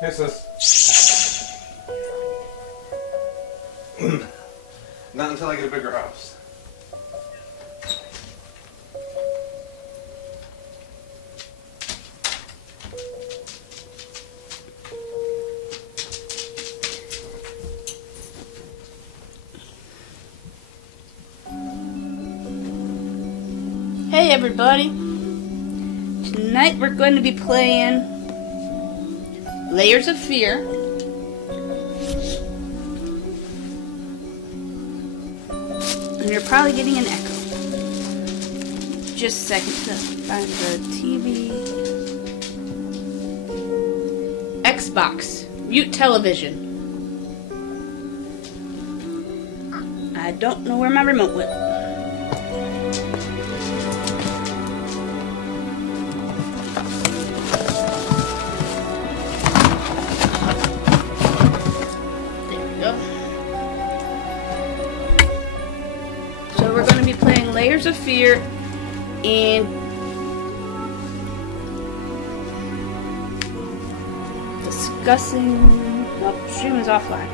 Hey, sis. Not until I get a bigger house. Hey everybody, tonight we're going to be playing Layers of Fear. And you're probably getting an echo. Just a second to find the TV. Xbox, mute television. I don't know where my remote went. We're going to be playing Layers of Fear and discussing. Oh, stream is offline.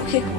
Okay, cool.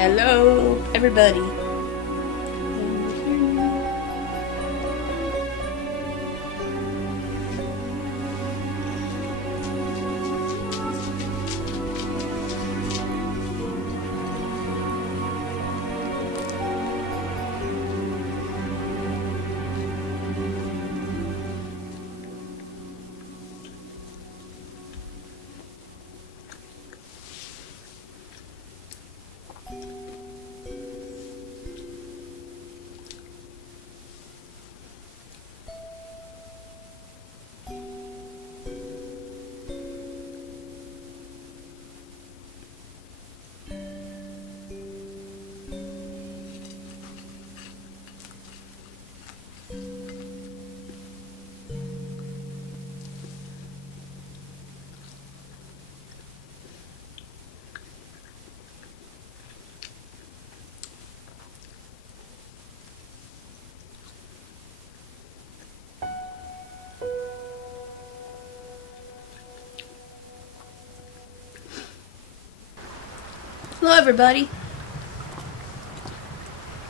Hello, everybody. Hello everybody.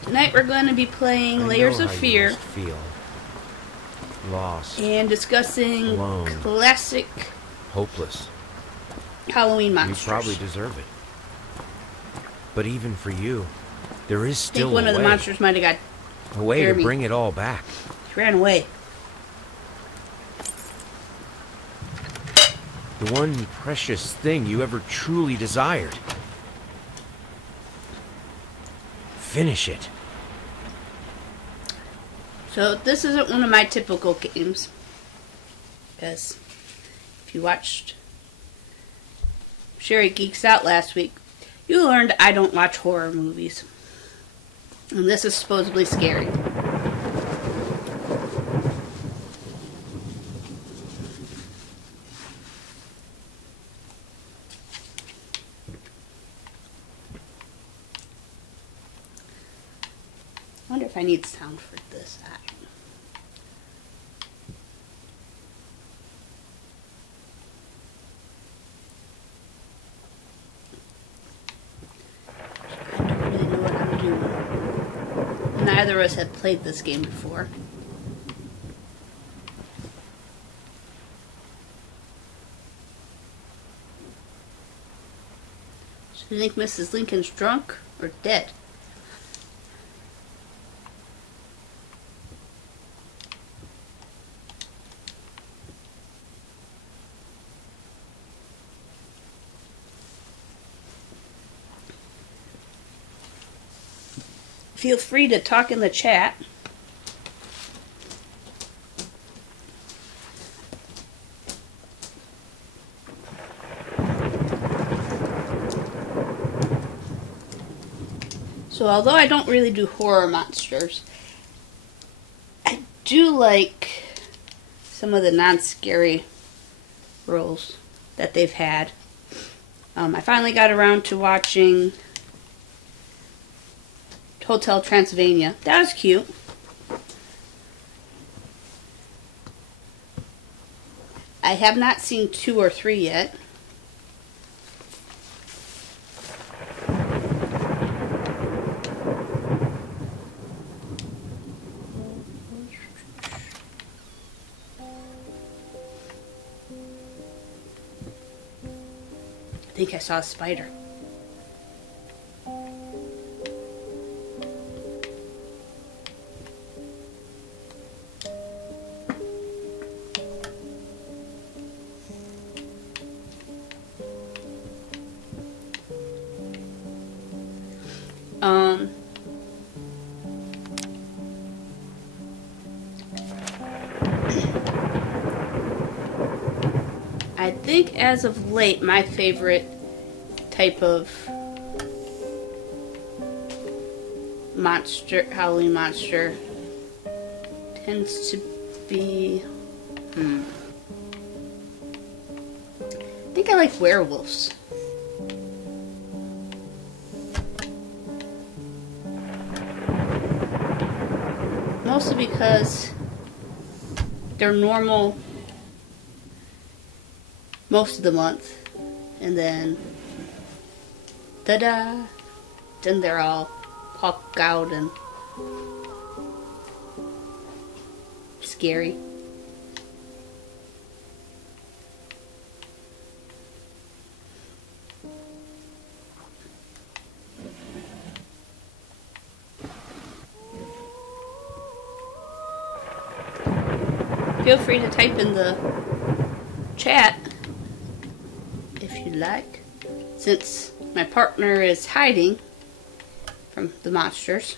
Tonight we're going to be playing Layers of Fear lost and discussing alone, classic hopeless Halloween monsters. You probably deserve it. But even for you, there is still I think one of the monsters might have got a way to bring it all back. He ran away. The one precious thing you ever truly desired. Finish it. So this isn't one of my typical games. Because if you watched Sherry Geeks Out last week, you learned I don't watch horror movies. And this is supposedly scary. I wonder if I need sound for this. I don't really know what I'm doing. Neither of us have played this game before. So you think Mrs. Lincoln's drunk or dead? Feel free to talk in the chat. So although I don't really do horror monsters, I do like some of the non-scary roles that they've had. I finally got around to watching Hotel Transylvania. That was cute. I have not seen 2 or 3 yet. I think I saw a spider. I think as of late, my favorite type of monster, Halloween monster, tends to be, I think I like werewolves. Mostly because they're normal most of the month, and then ta-da, then they're all hulk out and scary. Feel free to type in the chat if you'd like, since my partner is hiding from the monsters.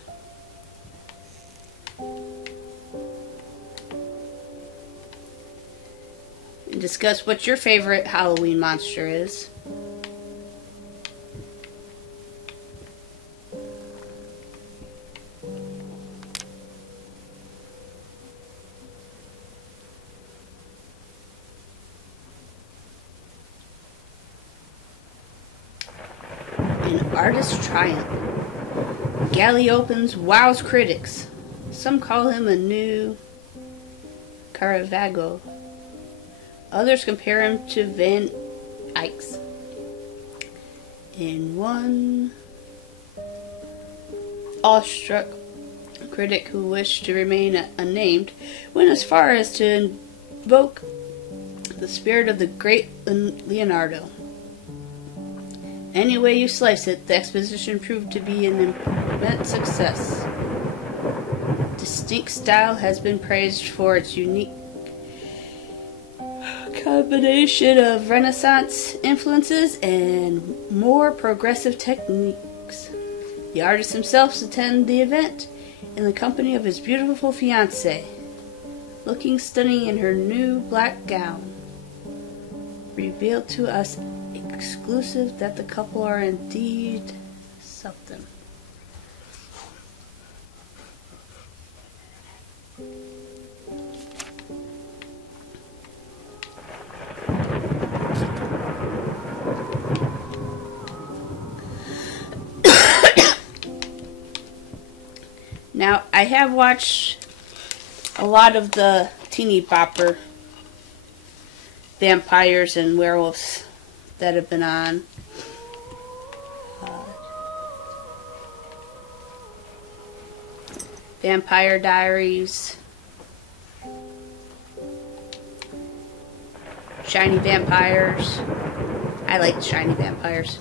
And discuss what your favorite Halloween monster is. Artist triumph. Galley opens, wows critics. Some call him a new Caravaggio. Others compare him to Van Eyck's. And one awestruck critic who wished to remain unnamed went as far as to invoke the spirit of the great Leonardo. Any way you slice it, the exposition proved to be an immense success. Distinct style has been praised for its unique combination of Renaissance influences and more progressive techniques. The artist himself attended the event in the company of his beautiful fiancée, looking stunning in her new black gown. Revealed to us exclusive that the couple are indeed something. Now, I have watched a lot of the teeny bopper vampires and werewolves that have been on. Vampire Diaries, Shiny Vampires. I liked Shiny Vampires.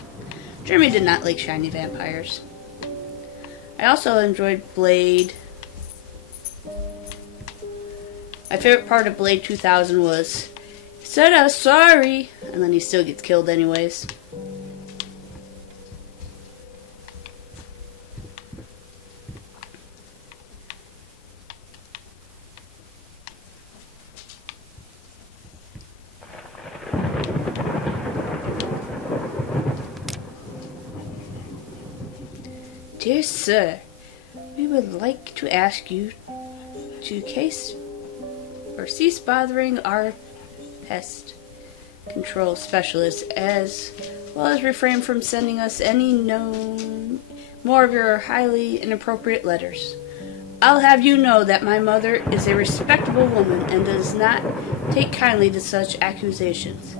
Jeremy did not like Shiny Vampires. I also enjoyed Blade. My favorite part of Blade 2000 was, he said I was sorry, and then he still gets killed anyways. Dear sir, we would like to ask you to cease bothering our pest control specialist, as well as refrain from sending us any more of your highly inappropriate letters. I'll have you know that my mother is a respectable woman and does not take kindly to such accusations.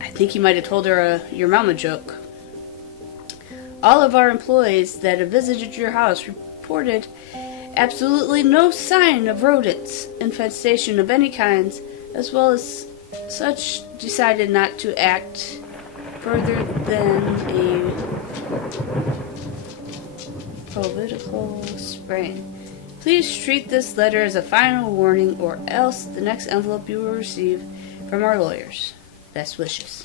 I think you might have told her a your mama joke. All of our employees that have visited your house reported absolutely no sign of rodents infestation of any kinds, as well as such decided not to act further than a political sprain. Please treat this letter as a final warning, or else the next envelope you will receive from our lawyers. Best wishes.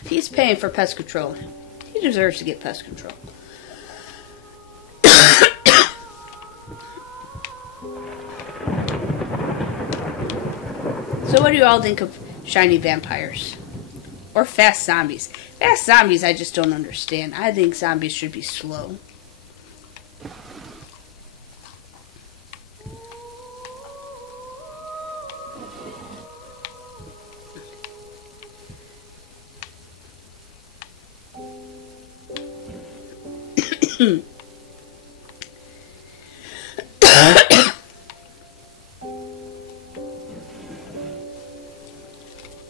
If he's paying for pest control, he deserves to get pest control. So what do you all think of shiny vampires? Or fast zombies? Fast zombies I just don't understand. I think zombies should be slow.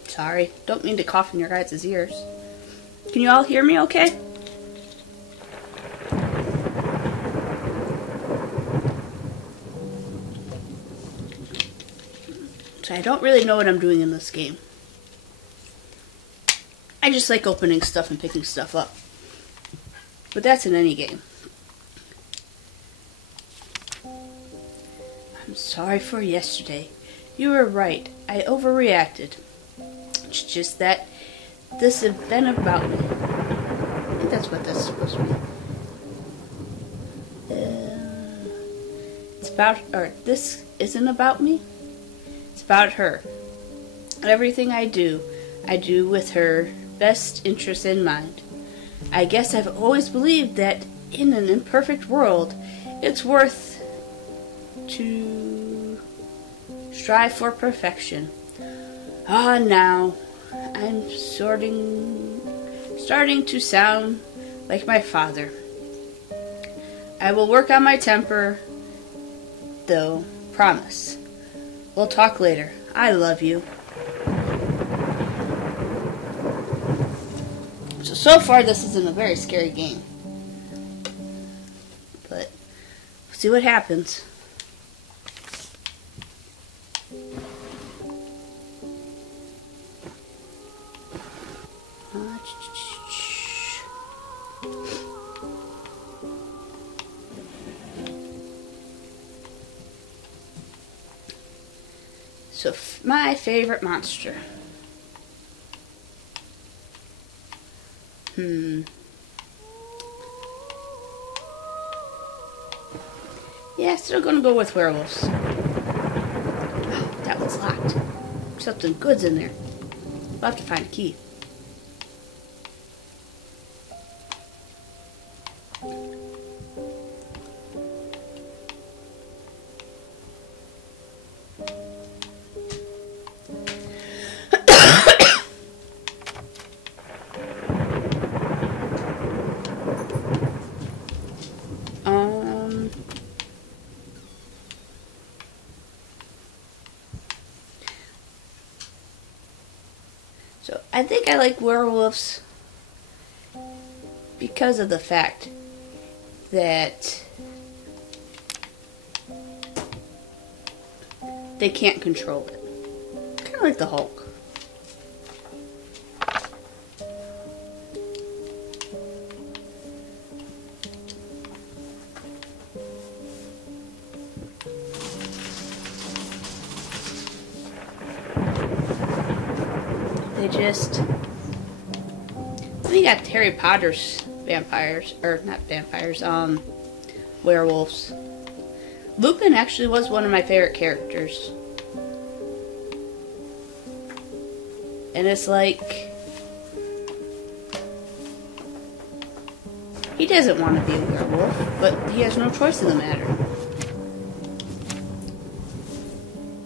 Sorry, don't mean to cough in your guys' ears. Can you all hear me okay? So I don't really know what I'm doing in this game. I just like opening stuff and picking stuff up. But that's in any game. I'm sorry for yesterday. You were right. I overreacted. It's just that this has been about me. I think that's what that's supposed to be. It's about, or this isn't about me. It's about her. Everything I do with her best interest in mind. I guess I've always believed that in an imperfect world, it's worth to strive for perfection. Ah, now I'm starting to sound like my father. I will work on my temper, though, promise. We'll talk later. I love you. So far, this isn't a very scary game. But, we'll see what happens. So, my favorite monster. Yeah, still gonna go with werewolves. Oh, that one's locked. Something good's in there. I'll have to find a key. So I think I like werewolves because of the fact that they can't control it. Kind of like the Hulk. We got Harry Potter's vampires, or not vampires, werewolves. Lupin actually was one of my favorite characters. And it's like, he doesn't want to be a werewolf, but he has no choice in the matter.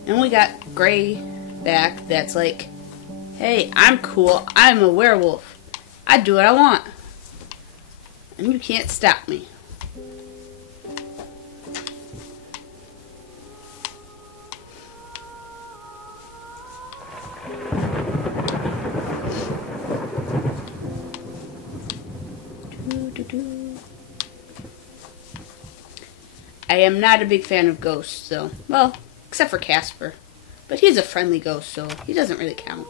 And we got Gray back that's like, hey, I'm cool. I'm a werewolf. I do what I want. And you can't stop me. I am not a big fan of ghosts, though. Well, except for Casper. But he's a friendly ghost, so he doesn't really count.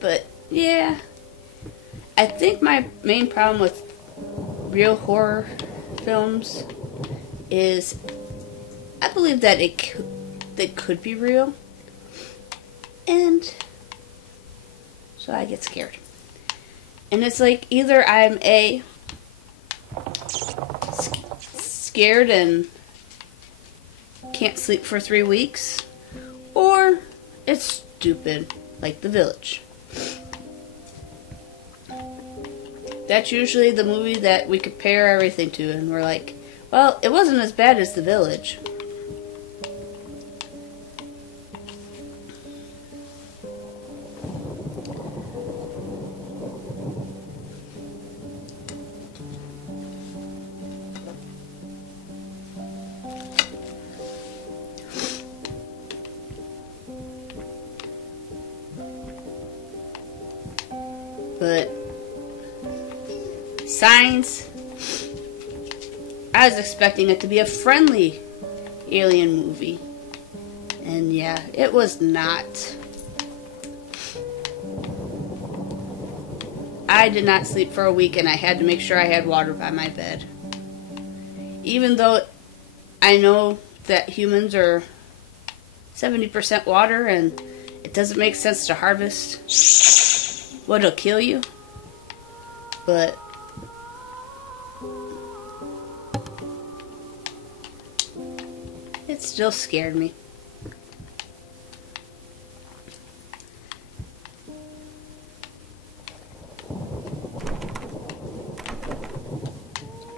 But yeah, I think my main problem with real horror films is I believe that they could be real, and so I get scared. And it's like either I'm scared and can't sleep for 3 weeks, or it's stupid, like The Village. That's usually the movie that we compare everything to, and we're like, well, it wasn't as bad as The Village. But Signs, I was expecting it to be a friendly alien movie. And yeah, it was not. I did not sleep for a week, and I had to make sure I had water by my bed. Even though I know that humans are 70% water, and it doesn't make sense to harvest what'll kill you. But it still scared me.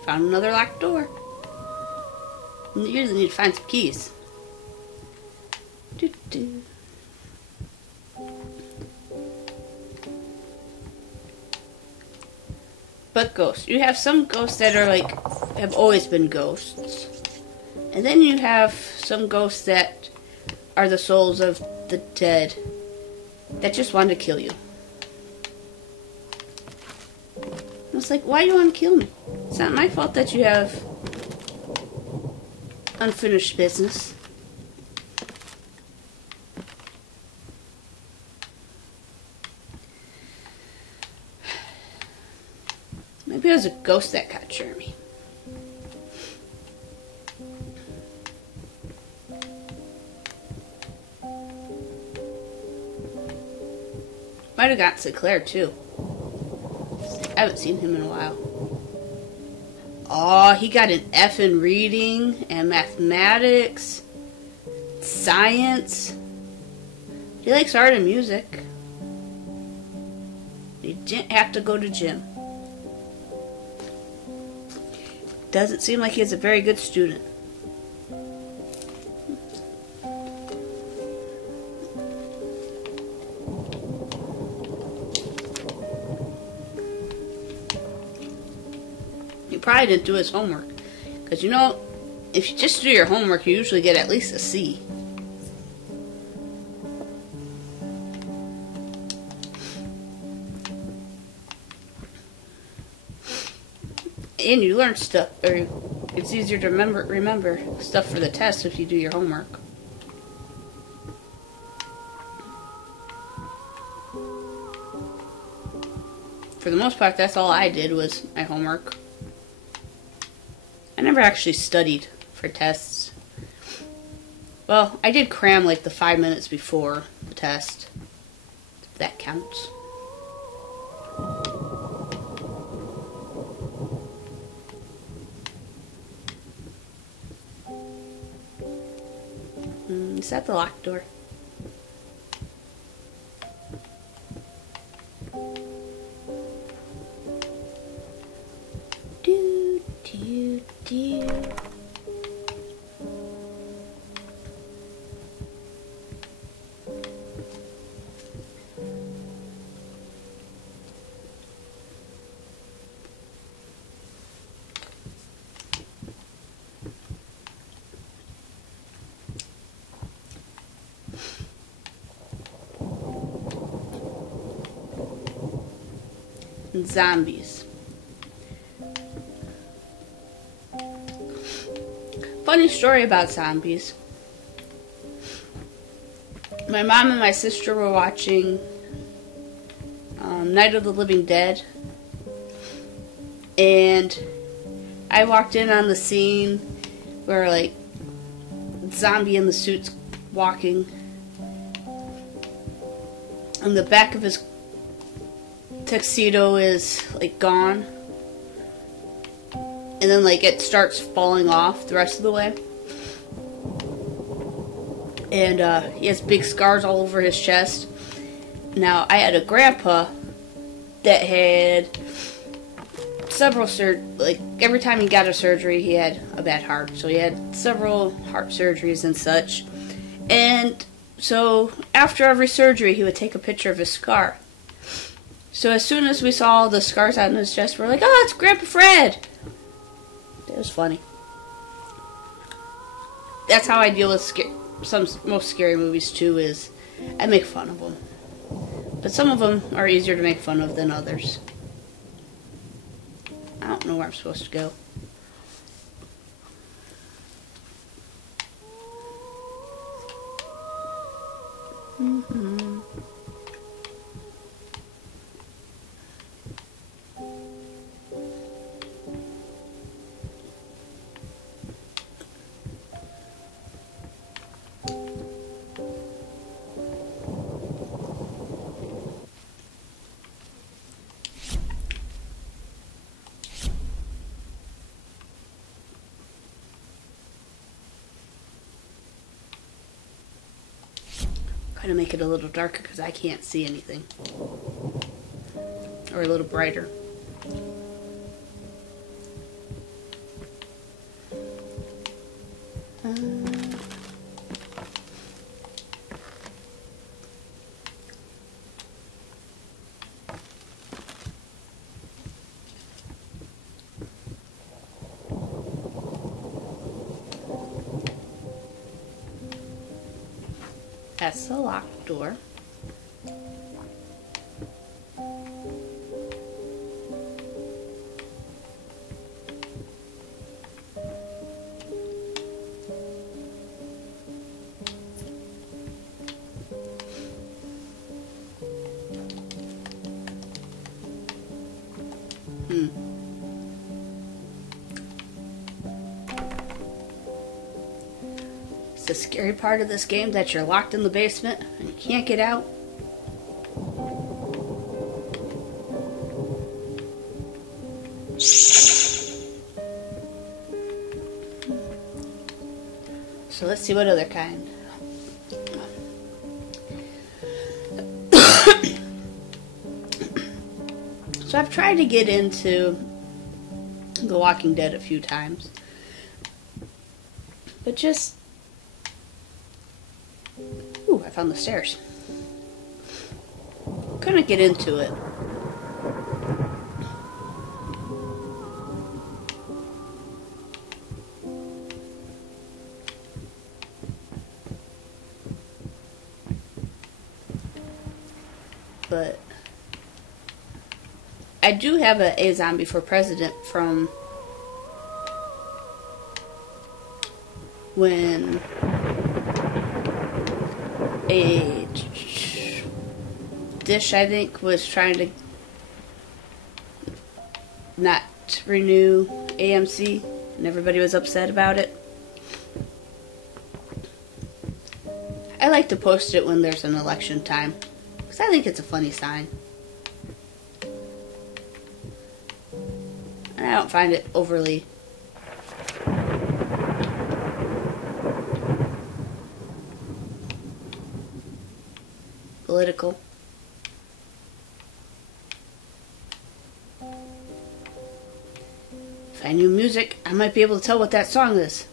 Found another locked door. You usually need to find some keys. Doo-doo. But ghosts. You have some ghosts that are like, have always been ghosts. And then you have some ghosts that are the souls of the dead that just want to kill you. And it's like, why do you want to kill me? It's not my fault that you have unfinished business. Maybe it was a ghost that got Jeremy. Might have got Sinclair too. I haven't seen him in a while. Oh, he got an F in reading and mathematics, science. He likes art and music. He didn't have to go to gym. Doesn't seem like he's a very good student. He probably didn't do his homework. Because you know, if you just do your homework, you usually get at least a C. And you learn stuff, or it's easier to remember stuff for the test if you do your homework. For the most part, that's all I did was my homework. I never actually studied for tests. Well, I did cram like the 5 minutes before the test. If that counts. Is that the locked door? Do, do, do. And zombies. Funny story about zombies. My mom and my sister were watching Night of the Living Dead, and I walked in on the scene where like zombie in the suit's walking, and the back of his tuxedo is like gone, and then like it starts falling off the rest of the way, and he has big scars all over his chest. Now I had a grandpa that had several like every time he got a surgery he had a bad heart, so he had several heart surgeries and such, and so after every surgery he would take a picture of his scar. So as soon as we saw the scars on his chest, we're like, oh, it's Grandpa Fred. It was funny. That's how I deal with most scary movies too, is I make fun of them. But some of them are easier to make fun of than others. I don't know where I'm supposed to go. Try to make it a little darker because I can't see anything. Or a little brighter. That's the locked door. It's the scary part of this game that you're locked in the basement and you can't get out. So let's see what other kind. So I've tried to get into The Walking Dead a few times. But just... Ooh, I found the stairs. Couldn't get into it. But I do have a Zombie for President from when a Dish, I think, was trying to not renew AMC and everybody was upset about it. I like to post it when there's an election time because I think it's a funny sign. And I don't find it overly political. If I knew music, I might be able to tell what that song is.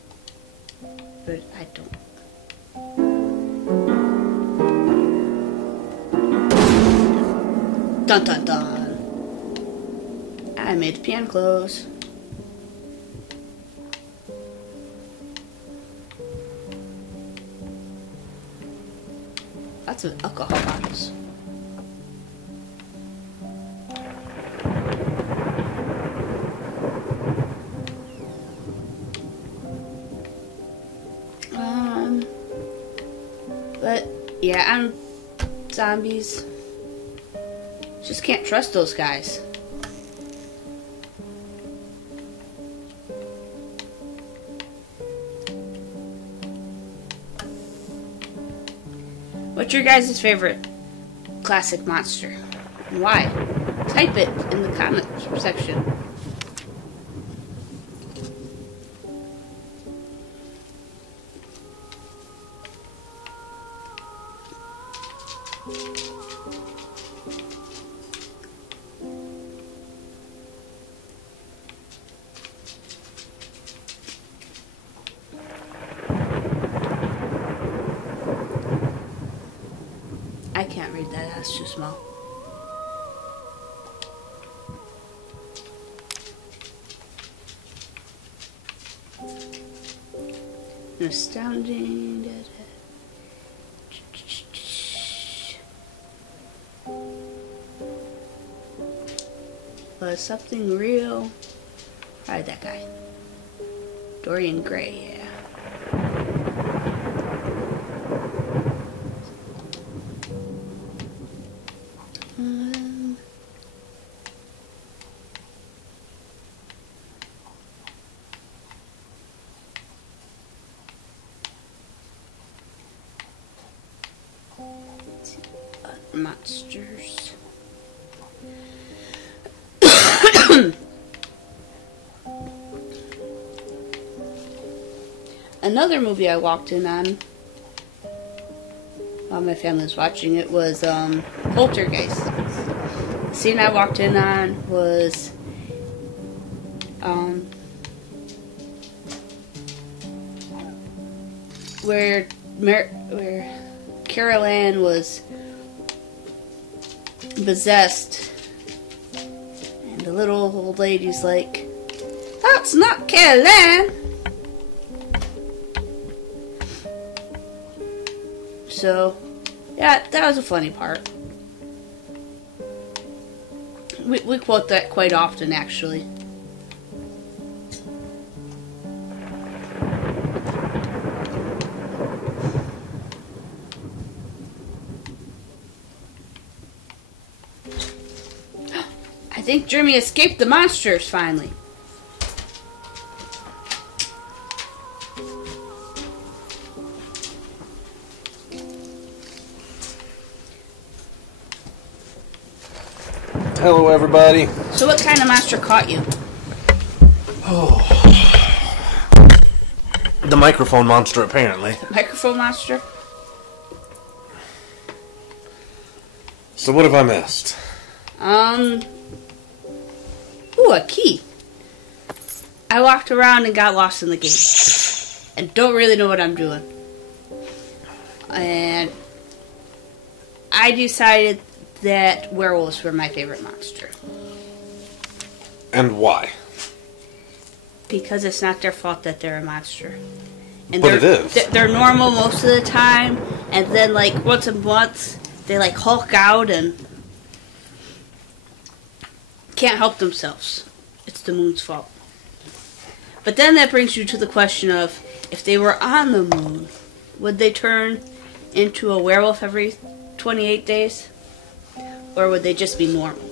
But I don't. Dun dun dun. I made the piano close. Lots of alcohol bottles. But yeah, on zombies, just can't trust those guys. What's your guys' favorite classic monster? And why? Type it in the comment section. I can't read that, that's too small. An astounding deadhead. Was something real? Probably that guy. Dorian Gray, yeah. Monsters. Another movie I walked in on while my family was watching it was Poltergeist. The scene I walked in on was where Carol Ann was possessed, and the little old lady's like, "That's not Carol Ann." So, yeah, that was a funny part. We quote that quite often, actually. I think Jeremy escaped the monsters finally. Hello, everybody. So what kind of monster caught you? The microphone monster, apparently. Microphone monster? So what have I missed? Ooh, a key. I walked around and got lost in the game. And don't really know what I'm doing. And I decided that werewolves were my favorite monster. And why? Because it's not their fault that they're a monster. And But it is. They're normal most of the time, and then like once a month they like hulk out and can't help themselves. It's the moon's fault. But then that brings you to the question of, if they were on the moon, would they turn into a werewolf every 28 days? Or would they just be normal?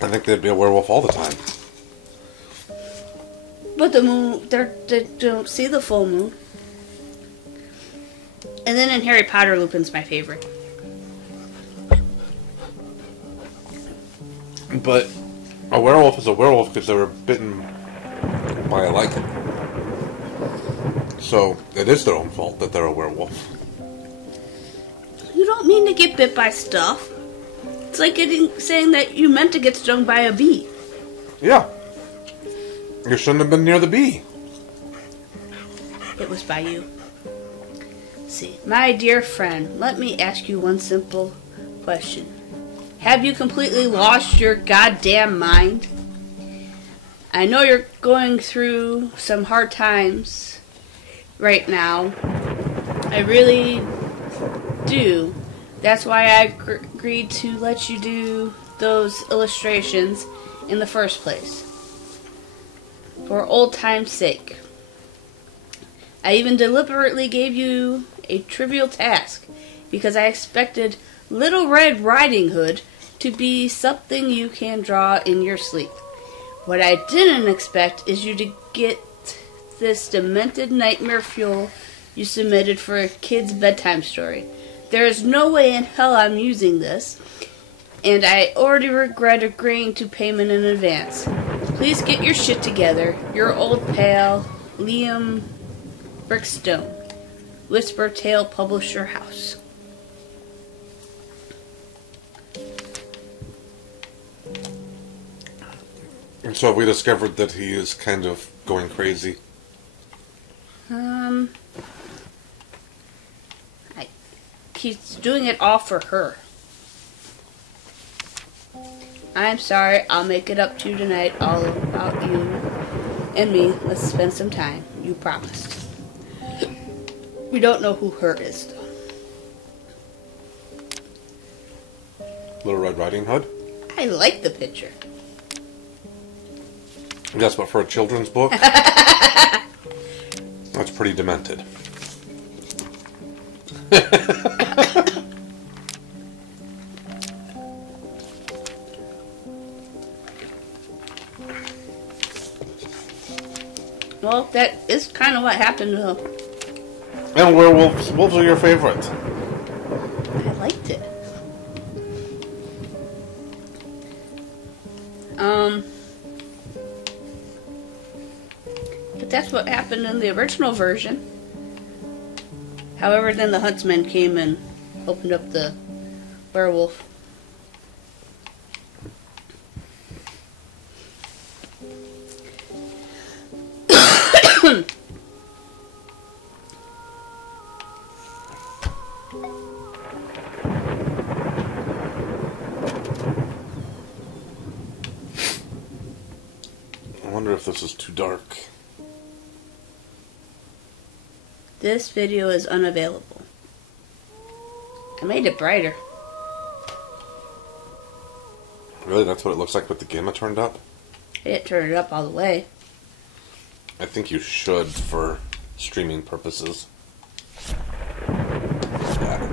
I think they'd be a werewolf all the time. But the moon, they don't see the full moon. And then in Harry Potter, Lupin's my favorite. But a werewolf is a werewolf because they were bitten by a lichen. So it is their own fault that they're a werewolf. You don't mean to get bit by stuff. It's like saying that you meant to get stung by a bee. Yeah. You shouldn't have been near the bee. It was by you. See, my dear friend, let me ask you one simple question. Have you completely lost your goddamn mind? I know you're going through some hard times right now. I really do. That's why I agreed to let you do those illustrations in the first place. For old time's sake. I even deliberately gave you a trivial task because I expected Little Red Riding Hood to be something you can draw in your sleep. What I didn't expect is you to get this demented nightmare fuel you submitted for a kid's bedtime story. There is no way in hell I'm using this, and I already regret agreeing to payment in advance. Please get your shit together. Your old pal, Liam Brickstone, Whisper Tale Publisher House. And so we discovered that he is kind of going crazy. He's doing it all for her. I'm sorry, I'll make it up to you tonight, all about you and me. Let's spend some time. You promised. We don't know who her is, though. Little Red Riding Hood? I like the picture. Yes, but for a children's book, that's pretty demented. Well, that is kind of what happened to him. And werewolves, wolves are your favorite. I liked it. But that's what happened in the original version. However, then the huntsman came and opened up the werewolf. I wonder if this is too dark. This video is unavailable. I made it brighter. Really, that's what it looks like with the gamma turned up? I didn't turn it up all the way. I think you should for streaming purposes. Got it.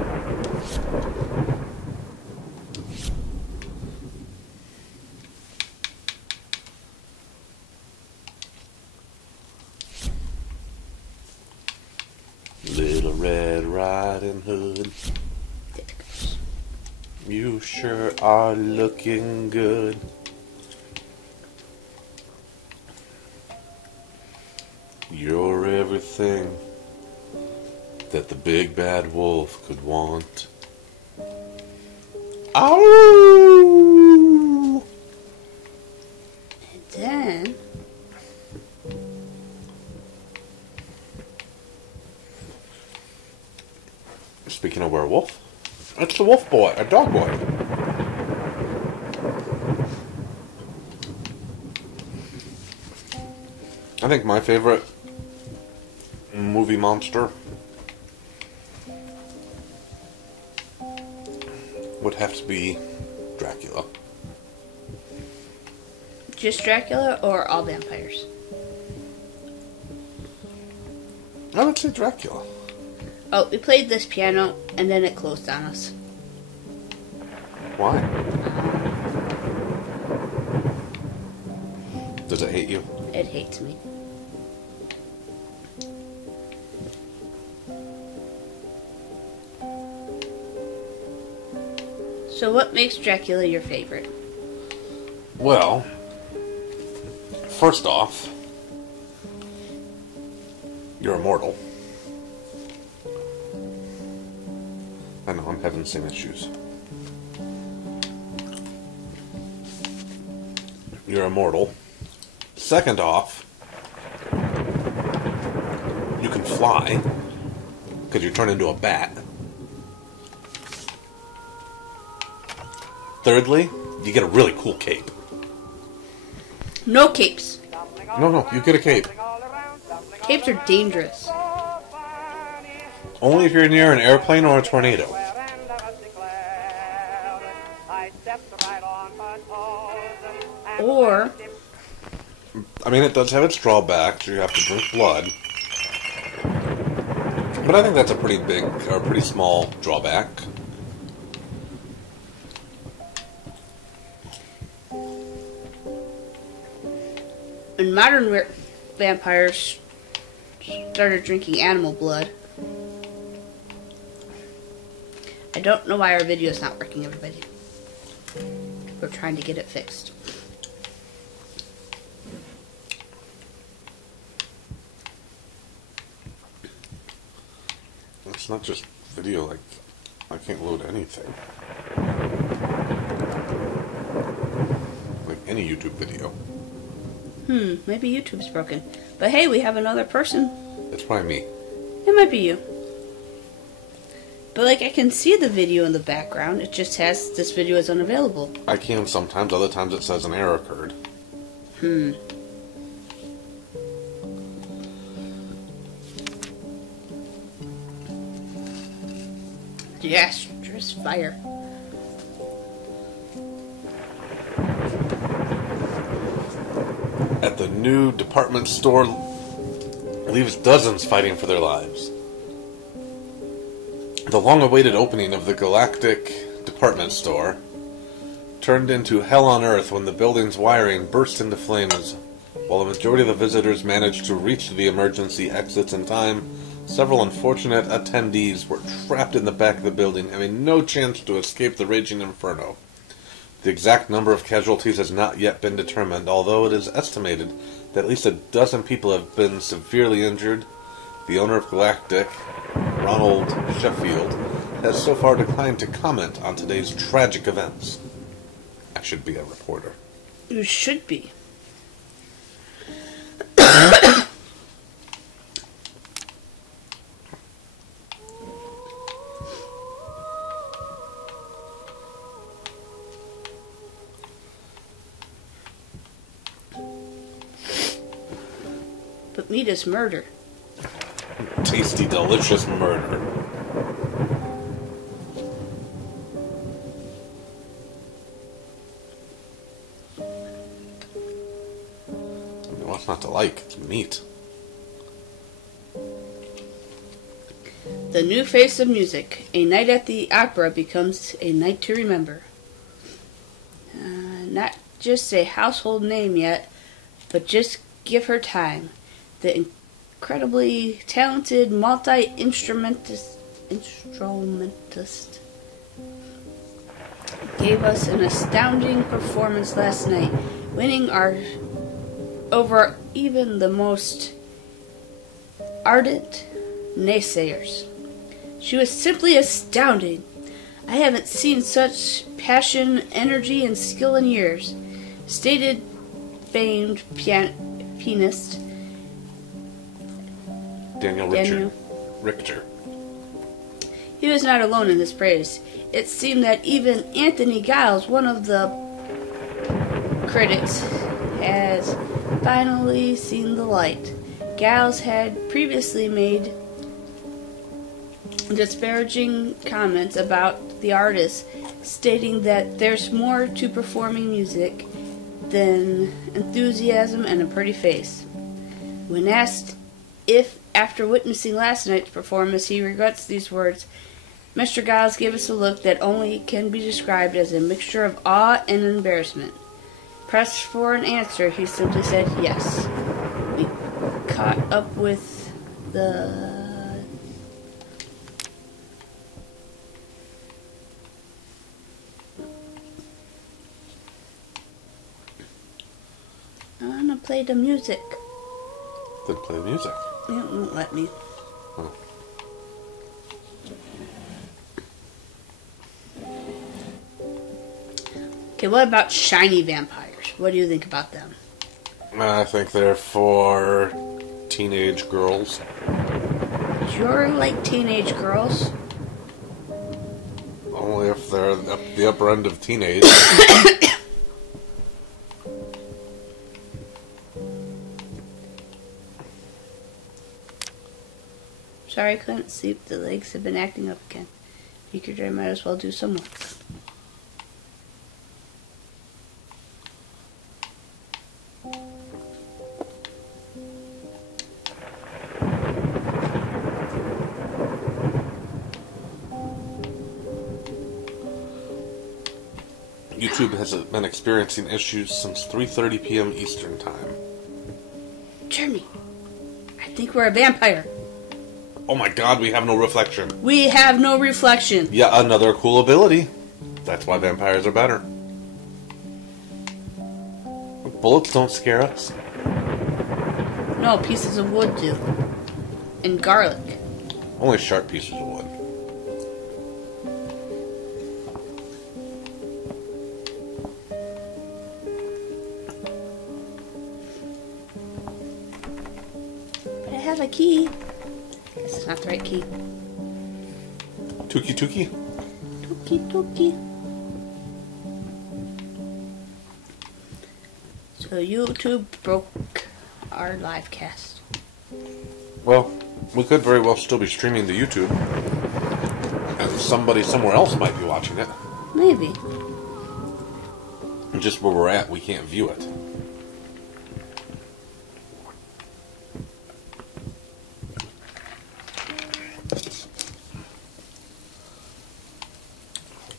Little Red Riding Hood. There it goes. You sure are looking good. You're everything that the big bad wolf could want. Ow! And then Speaking of werewolf, it's the wolf boy, a dog boy. I think my favorite movie monster would have to be Dracula. just Dracula or all vampires? I would say Dracula. Oh, we played this piano and then it closed on us. Why? Does it hate you? It hates me. So what makes Dracula your favorite? Well, first off, you're immortal. I know, I'm having the same issues. You're immortal. Second off, you can fly, because you turn into a bat. Thirdly, you get a really cool cape. No capes. No, you get a cape. Capes are dangerous. Only if you're near an airplane or a tornado. Or I mean, it does have its drawbacks. You have to drink blood. But I think that's a pretty big, or pretty small drawback. when modern vampires started drinking animal blood. I don't know why our video is not working, everybody. We're trying to get it fixed. It's not just video, like, I can't load anything. Like any YouTube video. Maybe YouTube's broken. But hey, we have another person. It's probably me. It might be you. But like, I can see the video in the background. It just has, this video is unavailable. I can sometimes, other times it says an error occurred. Disastrous fire. At the new department store leaves dozens fighting for their lives. The long-awaited opening of the Galactic department store turned into hell on earth when the building's wiring burst into flames. While the majority of the visitors managed to reach the emergency exits in time, several unfortunate attendees were trapped in the back of the building, having no chance to escape the raging inferno. The exact number of casualties has not yet been determined, although it is estimated that at least a dozen people have been severely injured. The owner of Galactic, Ronald Sheffield, has so far declined to comment on today's tragic events. I should be a reporter. You should be. But meat is murder. Tasty, delicious murder. I mean, what's not to like? It's meat. The new face of music. A night at the opera becomes a night to remember. Not just a household name yet, but just give her time. The incredibly talented multi-instrumentist. gave us an astounding performance last night, winning over even the most ardent naysayers. She was simply astounding. I haven't seen such passion, energy, and skill in years, stated famed pianist Daniel Richter. He was not alone in this praise. It seemed that even Anthony Giles, one of the critics, has finally seen the light. Giles had previously made disparaging comments about the artist, stating that there's more to performing music than enthusiasm and a pretty face. When asked if, after witnessing last night's performance, he regrets these words, Mr. Giles gave us a look that only can be described as a mixture of awe and embarrassment. Pressed for an answer, he simply said yes. We caught up with the I want to play the music. Then play the music. It won't let me. Oh. Okay, what about shiny vampires? What do you think about them? I think they're for teenage girls. You're like teenage girls. Only if they're at the upper end of teenage. Sorry I couldn't sleep. The legs have been acting up again. Figured I might as well do some work. YouTube has been experiencing issues since 3:30 p.m. Eastern Time. Jeremy, I think we're a vampire. Oh my god, we have no reflection. We have no reflection. Yet another cool ability. That's why vampires are better. Bullets don't scare us. No, pieces of wood do. And garlic. Only sharp pieces of wood. But I have a key. Guess it's not the right key. Tuki Tuki? Tuki Tuki. So YouTube broke our live cast. Well, we could very well still be streaming to YouTube. And somebody somewhere else might be watching it. Maybe. Just where we're at, we can't view it.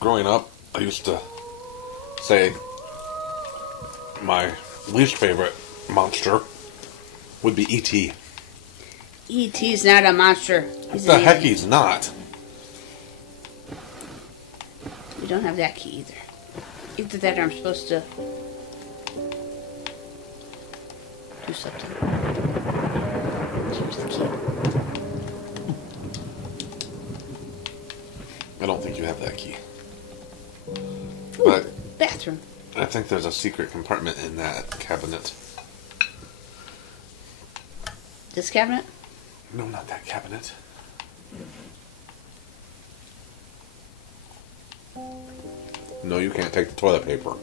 Growing up, I used to say my least favorite monster would be E.T. E.T.'s not a monster. He's The an heck alien. he's not. We don't have that key either. Either that or I'm supposed to do something. Here's the key. I don't think you have that key. Ooh, But bathroom. I think there's a secret compartment in that cabinet. This cabinet? No, not that cabinet. No, you can't take the toilet paper.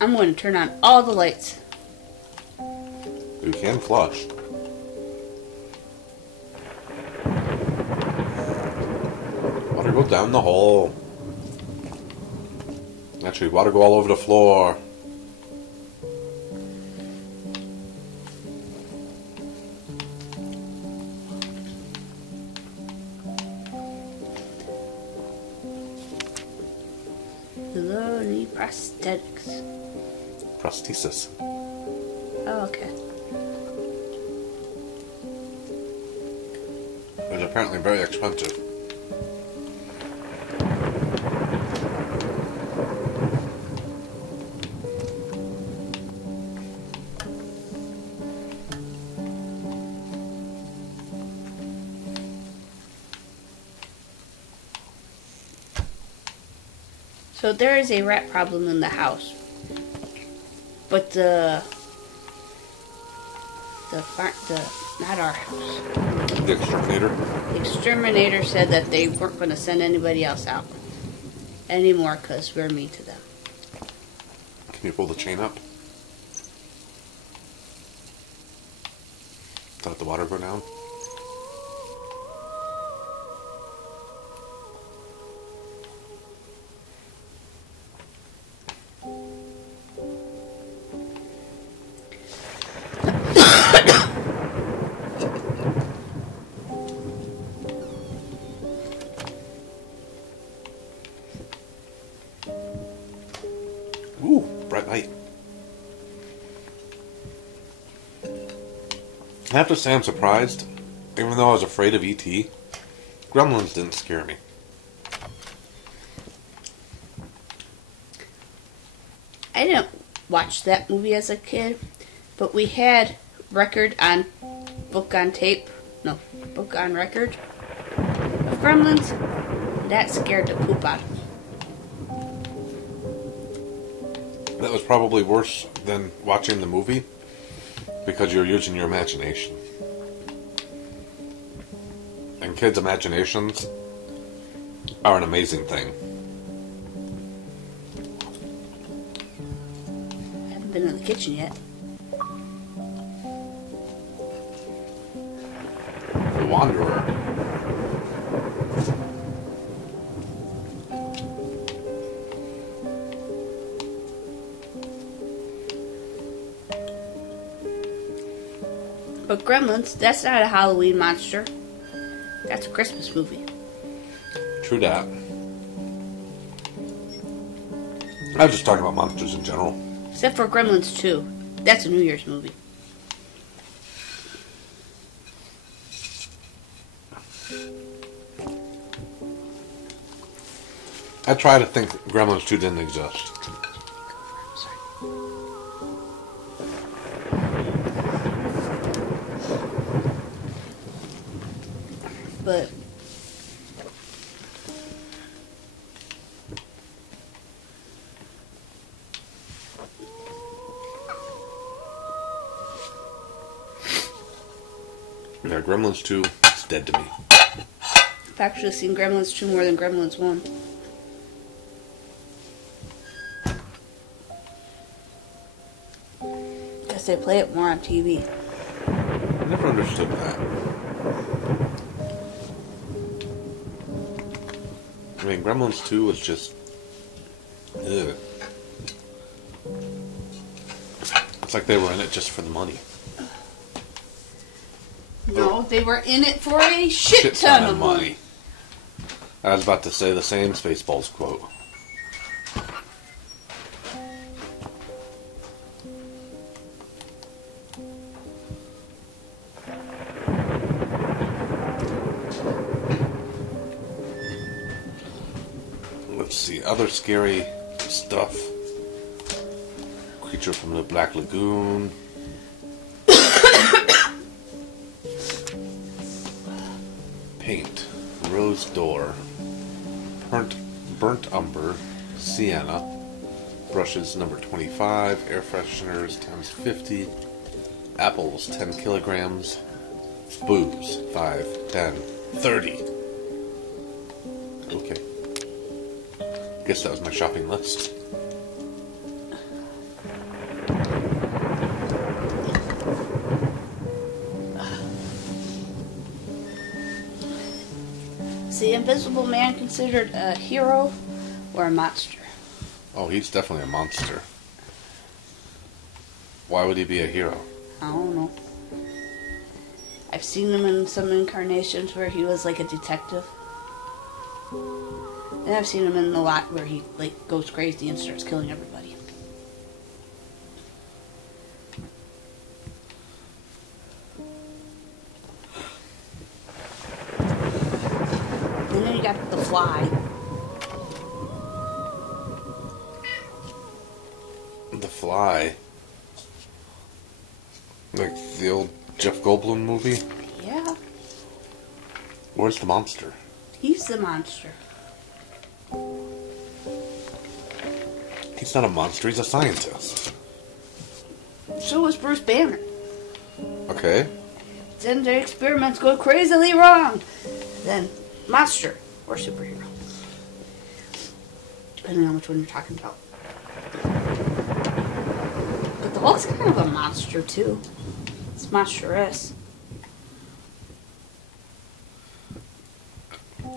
I'm going to turn on all the lights. You can flush. Water go down the hole. Actually, water go all over the floor. Lordy prosthetics. Prosthesis. Oh, okay. It's apparently very expensive. So there is a rat problem in the house. But not our house. The exterminator? The exterminator said that they weren't going to send anybody else out anymore because we're mean to them. Can you pull the chain up? Let the water go down? Ooh, bright light. I have to say I'm surprised. Even though I was afraid of E.T., Gremlins didn't scare me. I didn't watch that movie as a kid, but we had book on record of Gremlins. That scared the poop out of me. That was probably worse than watching the movie because you're using your imagination. And kids' imaginations are an amazing thing. I haven't been in the kitchen yet. The Wanderer. But Gremlins, that's not a Halloween monster. That's a Christmas movie. True that. I was just talking about monsters in general. Except for Gremlins 2. That's a New Year's movie. I try to think Gremlins 2 didn't exist. But yeah, Gremlins 2 is dead to me. I've actually seen Gremlins 2 more than Gremlins 1. Guess they play it more on TV. I never understood that. I mean, Gremlins 2 was just... Ugh. It's like they were in it just for the money. No, they were in it for a shit ton of money. I was about to say the same Spaceballs quote. Let's see, other scary stuff. Creature from the Black Lagoon. Paint. Rose door. Burnt umber. Sienna. Brushes number 25. Air fresheners times 50. Apples 10 kilograms. Booze 5, 10, 30. Okay. Guess that was my shopping list. Is the Invisible Man considered a hero or a monster? Oh, he's definitely a monster. Why would he be a hero? I don't know. I've seen him in some incarnations where he was like a detective. And I've seen him in a lot where he like goes crazy and starts killing everybody. And then you got the Fly. The Fly. Like the old Jeff Goldblum movie? Yeah, Where's the monster? he's the monster. He's not a monster, he's a scientist. So was Bruce Banner. Okay. Then their experiments go crazily wrong. Then monster or superhero. Depending on which one you're talking about. But the Hulk's kind of a monster too. It's monstrous.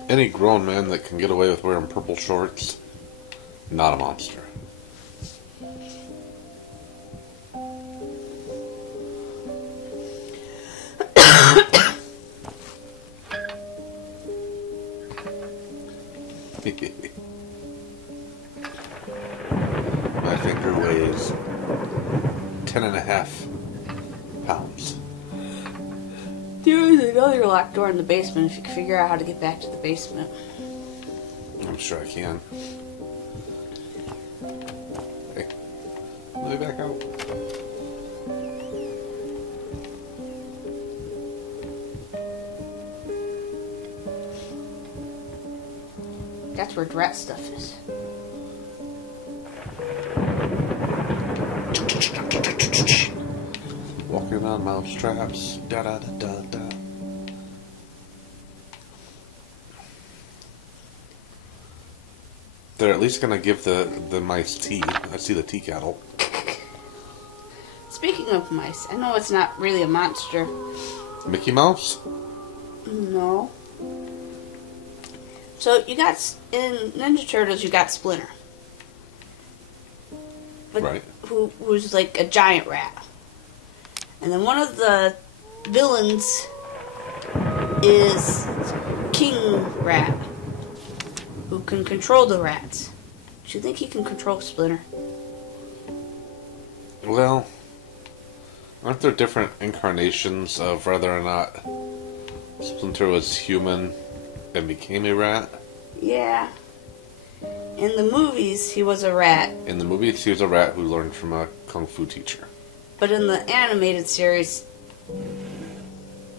Any grown man that can get away with wearing purple shorts, not a monster. My finger weighs 10.5 pounds. There is another locked door in the basement if you can figure out how to get back to the basement. I'm sure I can. Hey, let me back out. That's where rat stuff is. Walking on mouse traps. Da da da da da. They're at least gonna give the mice tea. I see the tea kettle. Speaking of mice, I know it's not really a monster. Mickey Mouse? No. So you got in Ninja Turtles, you got Splinter, but Right. who's like a giant rat, and then one of the villains is King Rat, who can control the rats. Do you think he can control Splinter? Well, aren't there different incarnations of whether or not Splinter was human and became a rat? Yeah. In the movies, he was a rat, In the movies, he was a rat who learned from a kung fu teacher. but in the animated series,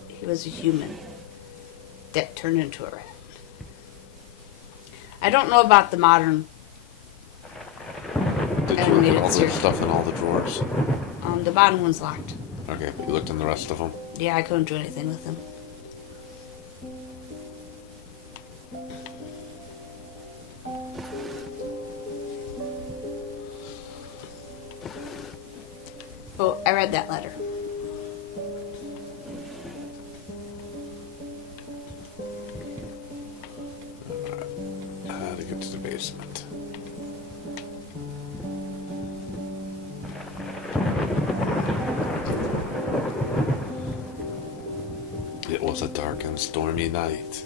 he was a human that turned into a rat. I don't know about the modern. Did you look at Animated all the series. stuff in all the drawers? The bottom one's locked. Okay, but you looked in the rest of them? Yeah, I couldn't do anything with them. Oh, I read that letter. To get to the basement. It was a dark and stormy night.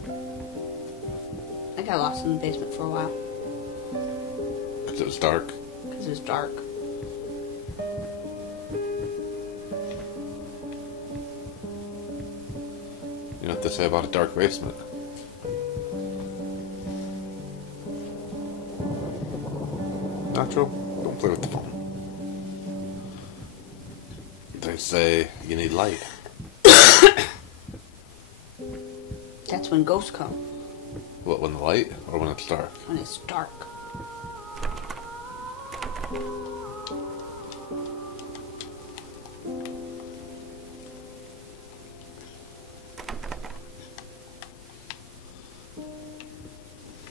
I got lost in the basement for a while Because it was dark. because it was dark. You know what they say about a dark basement? Not true. Don't play with the phone. They say you need light. That's when ghosts come, What, when the light or when it's dark? when it's dark.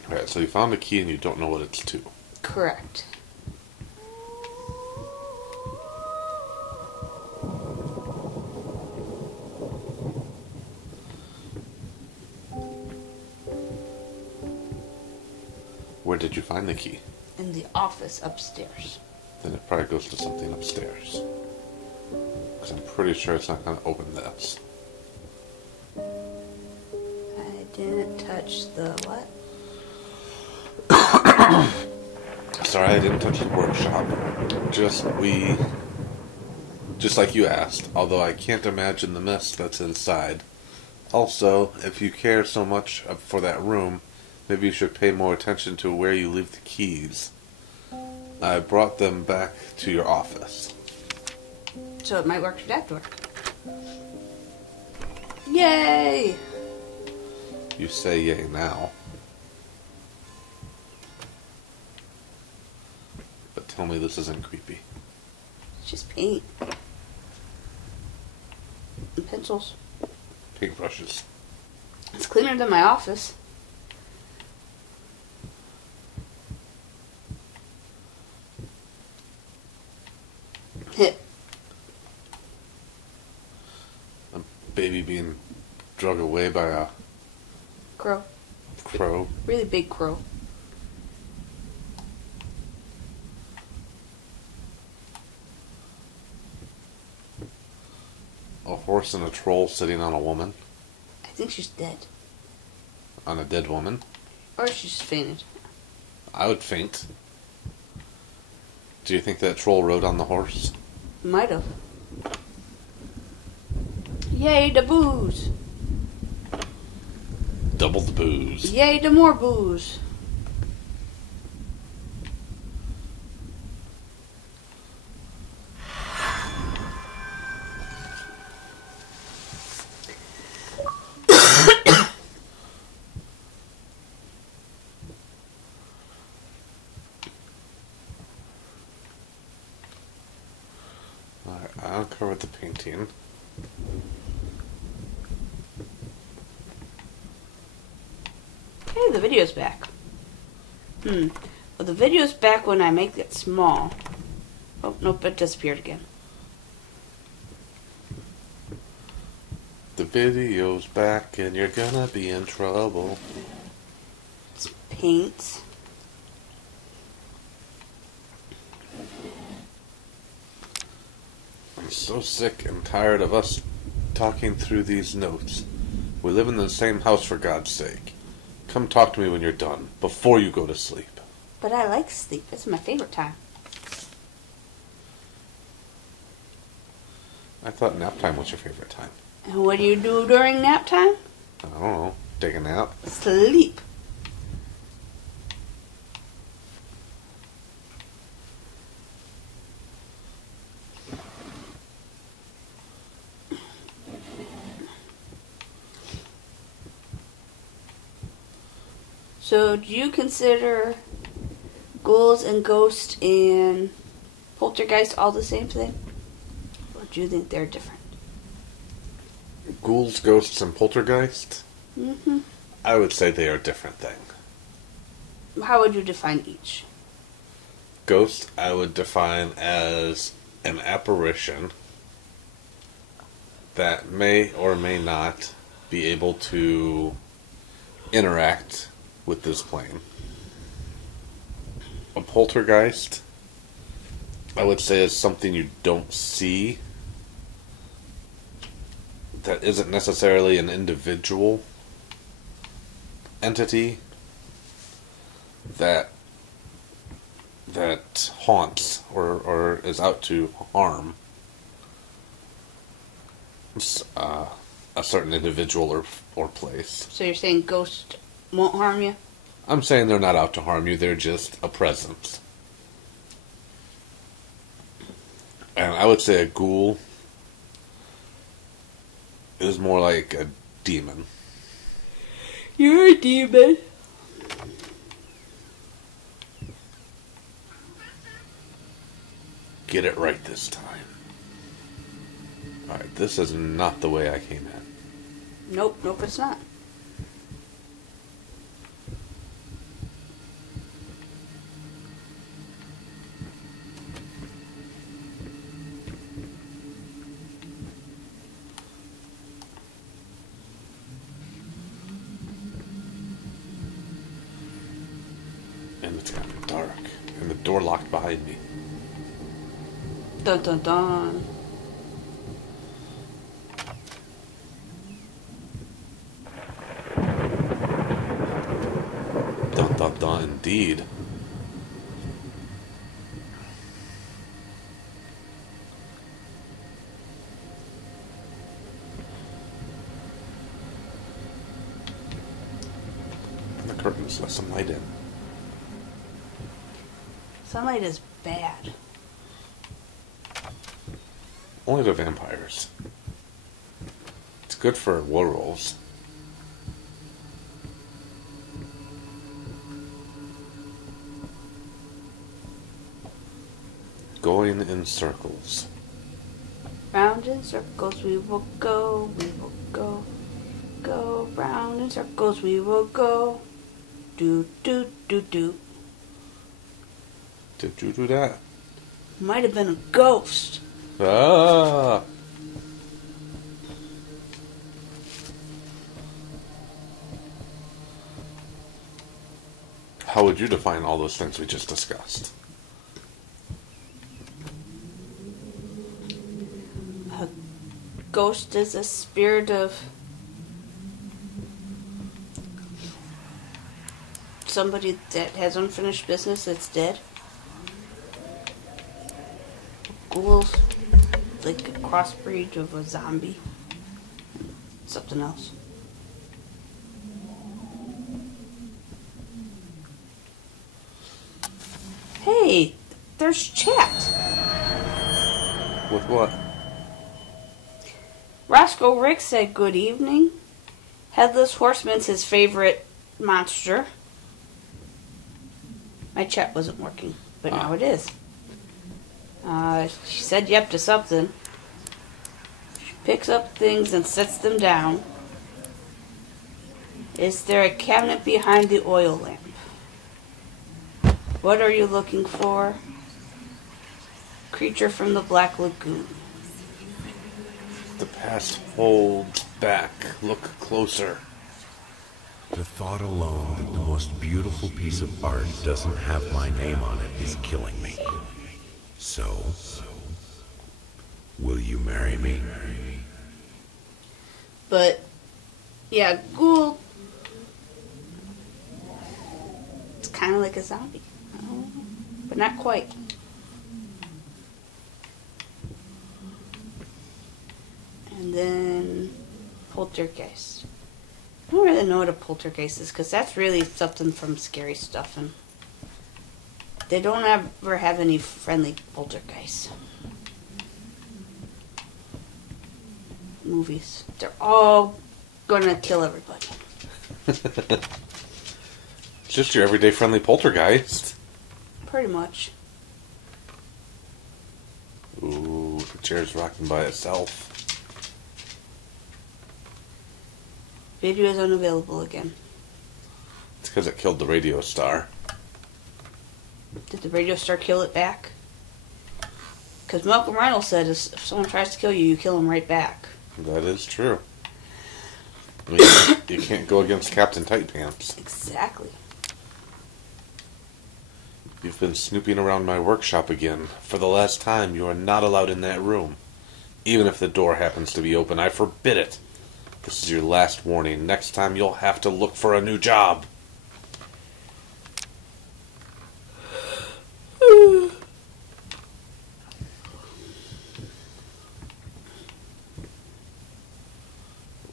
Alright, so you found a key and you don't know what it's to. Correct. Where did you find the key? In the office upstairs. Then it probably goes to something upstairs. Because I'm pretty sure it's not going to open this. I didn't touch the what? Sorry, I didn't touch the workshop. Just like you asked, although I can't imagine the mess that's inside. Also, if you care so much for that room, maybe you should pay more attention to where you leave the keys. I brought them back to your office. So it might work through that door. Yay! You say yay now. But Tell me this isn't creepy. It's just paint. And pencils. Paintbrushes. It's cleaner than my office. Hit. A baby being drug away by a Crow. crow. Really big crow. A horse and a troll sitting on a woman. I think she's dead. On a dead woman. Or she just fainted. I would faint. Do you think that troll rode on the horse? Might have. Yay, the booze! Double the booze. Yay, the more booze! Alright, I'll cover the painting. Hey, the video's back. Well, the video's back when I make it small. Oh, nope, it disappeared again. The video's back and you're gonna be in trouble. It's paint. I'm so sick and tired of us talking through these notes. We live in the same house, for God's sake. Come talk to me when you're done, before you go to sleep. But I like sleep. It's my favorite time. I thought nap time was your favorite time. And what do you do during nap time? I don't know. Take a nap. Sleep. So, do you consider ghouls and ghosts and poltergeist all the same thing? Or do you think they're different? Ghouls, ghosts, and poltergeist? Mm-hmm. I would say they are different things. How would you define each? Ghost, I would define as an apparition that may or may not be able to interact with this plane. A poltergeist, I would say, is something you don't see, that isn't necessarily an individual entity that haunts or is out to harm a certain individual or place. So you're saying ghosts won't harm you? I'm saying they're not out to harm you, they're just a presence. And I would say a ghoul is more like a demon. You're a demon. Get it right this time. Alright, this is not the way I came in. Nope, it's not. And it's gotten dark. And the door locked behind me. Dun dun dun. Dun dun dun, indeed. The curtains let some light in. Sunlight is bad. Only to vampires. It's good for werewolves. going in circles. Round in circles we will go, go round in circles we will go. Do, do, do, do. Did you do that? Might have been a ghost. Ah! How would you define all those things we just discussed? A ghost is a spirit of somebody that has unfinished business that's dead. Ghouls, like a crossbreed of a zombie. Something else. Hey, there's chat. With what? Roscoe Rick said, "Good evening. Headless Horseman's his favorite monster." My chat wasn't working, but now it is. She said yep to something. She picks up things and sets them down. Is there a cabinet behind the oil lamp? What are you looking for? Creature from the Black Lagoon. The past holds back. Look closer. The thought alone that the most beautiful piece of art doesn't have my name on it is killing me. So, will you marry me? But, yeah, ghoul. It's kind of like a zombie. But not quite. And then poltergeist. I don't really know what a poltergeist is because that's really something from scary stuff, and they don't ever have any friendly poltergeists. Movies. They're all gonna kill everybody. It's just your everyday friendly poltergeist. Pretty much. Ooh, the chair's rocking by itself. Video is unavailable again. It's because it killed the radio star. Did the radio star kill it back? Because Malcolm Reynolds said if someone tries to kill you, you kill them right back. That is true. I mean, you can't go against Captain Tight Pants. Exactly. You've been snooping around my workshop again. For the last time, you are not allowed in that room. Even if the door happens to be open, I forbid it. This is your last warning. Next time, you'll have to look for a new job.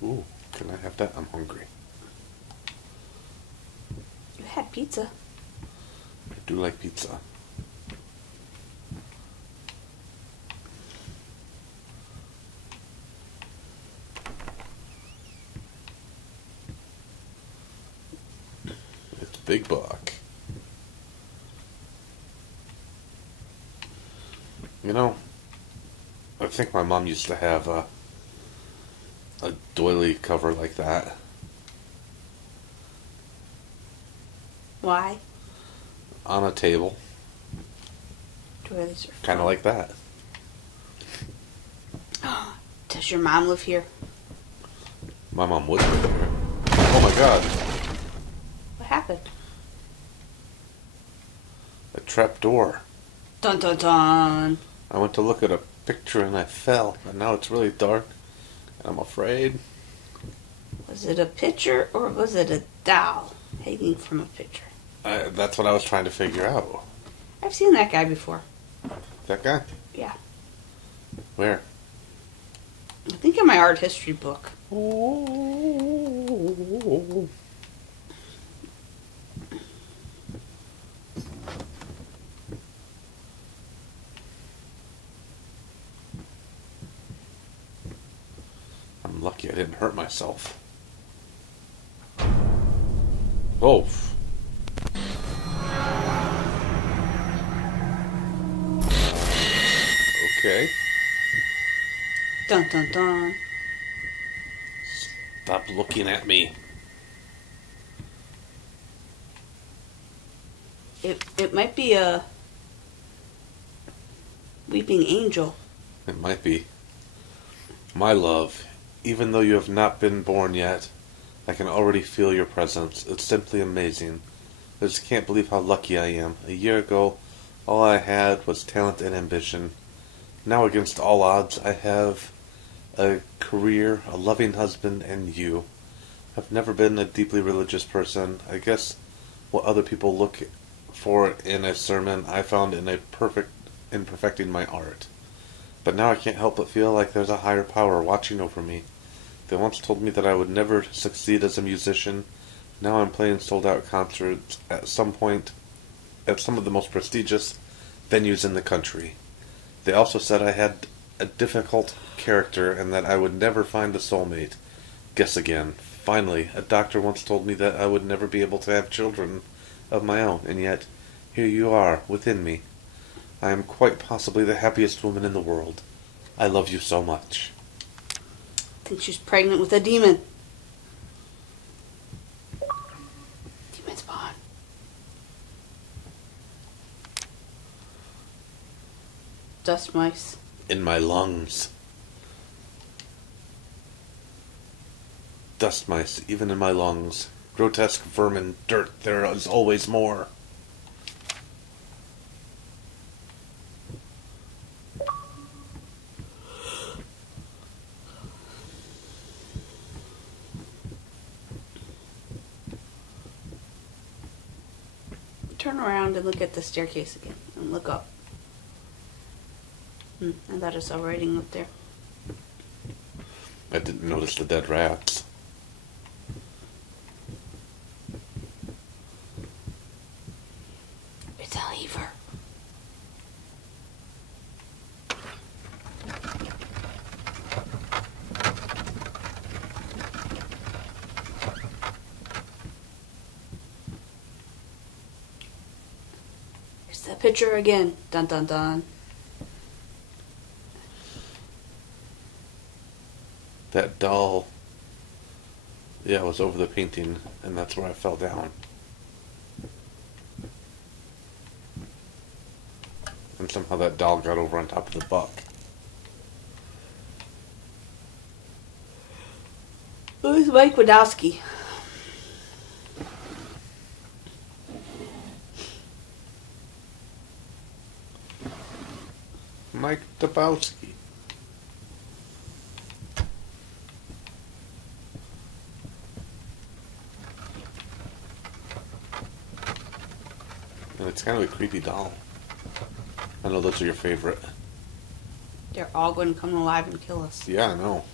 Ooh, can I have that? I'm hungry. You had pizza. I do like pizza. It's Big Buck. You know, I think my mom used to have a doily cover like that. Why? On a table. Doilies are Kind of like that. Does your mom live here? My mom would live there. Oh my god. What happened? A trap door. Dun dun dun. I went to look at a picture and I fell. And now it's really dark. And I'm afraid. Was it a picture or was it a doll hanging from a picture? That's what I was trying to figure out. I've seen that guy before. That guy? Yeah. Where? I think in my art history book. I'm lucky I didn't hurt myself. Oh. Okay. Dun dun dun. Stop looking at me. It might be a weeping angel. It might be. My love, even though you have not been born yet, I can already feel your presence. It's simply amazing. I just can't believe how lucky I am. A year ago, all I had was talent and ambition. Now, against all odds, I have a career, a loving husband, and you. I've never been a deeply religious person. I guess what other people look for in a sermon, I found in perfecting my art. But now I can't help but feel like there's a higher power watching over me. They once told me that I would never succeed as a musician. Now I'm playing sold-out concerts at some of the most prestigious venues in the country. They also said I had a difficult character and that I would never find a soulmate. Guess again. Finally, a doctor once told me that I would never be able to have children of my own, and yet, here you are, within me. I am quite possibly the happiest woman in the world. I love you so much. I think she's pregnant with a demon. Demon spawn. Dust mice. In my lungs. Dust mice, even in my lungs. Grotesque vermin, dirt, there is always more. Turn around and look at the staircase again. And look up. I thought I saw writing up there. I didn't notice the dead rats. It's a lever. Here's the picture again. Dun dun dun. That doll, yeah, was over the painting, and that's where I fell down. And somehow that doll got over on top of the buck. Who's Mike Wadowski? Mike Dabowski. And it's kind of a creepy doll. I know those are your favorite. They're all going to come alive and kill us. Yeah, I know.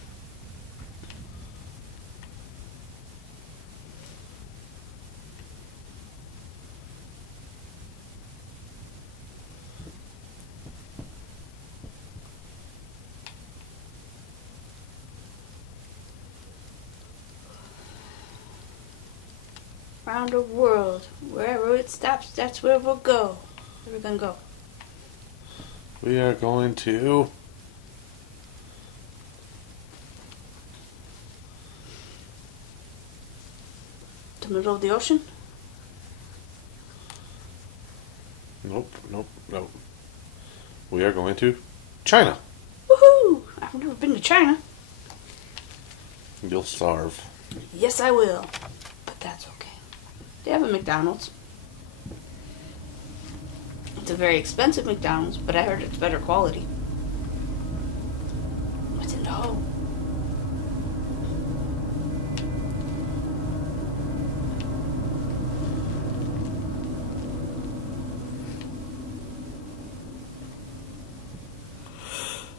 Around the world, wherever it stops, that's where we'll go. Where are we going to go? We are going to... The middle of the ocean? Nope, nope, nope. We are going to China. Woohoo! I've never been to China. You'll starve. Yes, I will. But that's okay. They have a McDonald's. It's a very expensive McDonald's, but I heard it's better quality. What's in the hole?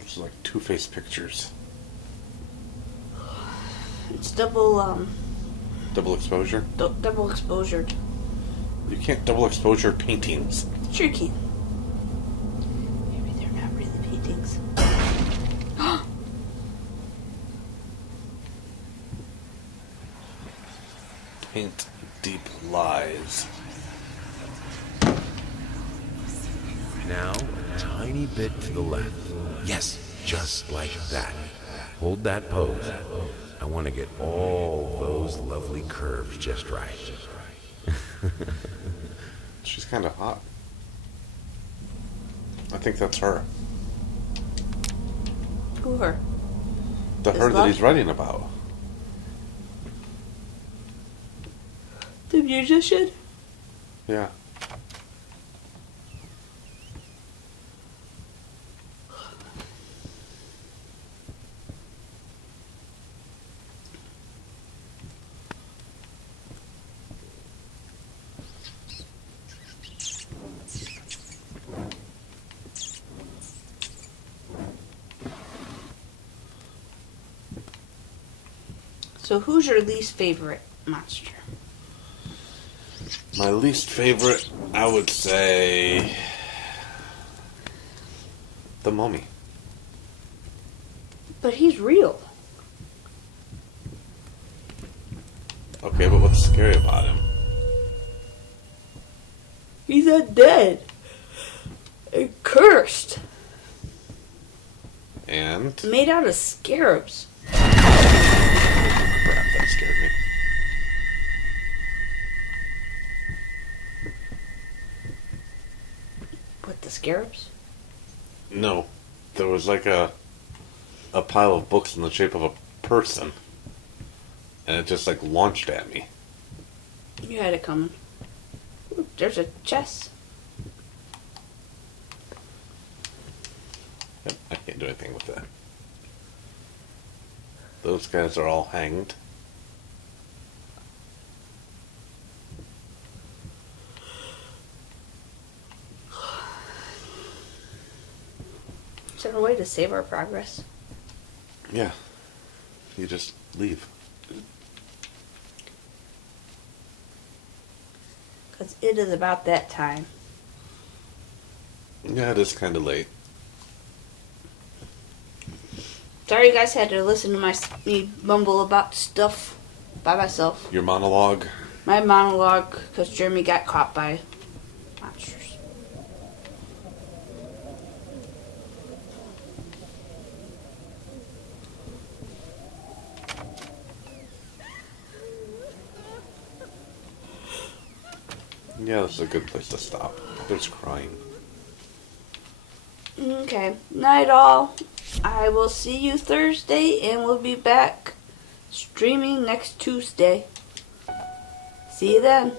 It's like two-faced pictures. It's double, Double exposure? double exposured. You can't double exposure paintings. Sure you can. Maybe they're not really paintings. Paint deep lies. Now, a tiny bit to the left. Yes, just like that. Hold that pose. I want to get all those lovely curves just right. She's kind of hot. I think that's her. Who her? The His her that love? he's writing about. The musician? Yeah. So who's your least favorite monster? My least favorite, I would say, the mummy. But he's real. Okay, but what's scary about him? He's undead. And cursed. And Made out of scarabs. crap, that scared me. What, the scarabs? No, there was like a pile of books in the shape of a person, and it just like launched at me. You had it coming. Ooh, there's a chest. Yep, I can't do anything with that. Those guys are all hanged. Is there a way to save our progress? Yeah, you just leave. Because it is about that time. Yeah, it is kind of late. Sorry you guys had to listen to me mumble about stuff by myself. Your monologue. My monologue, because Jeremy got caught by monsters. Yeah, this is a good place to stop. There's crying. Okay. Night all. I will see you Thursday, and we'll be back streaming next Tuesday. See you then.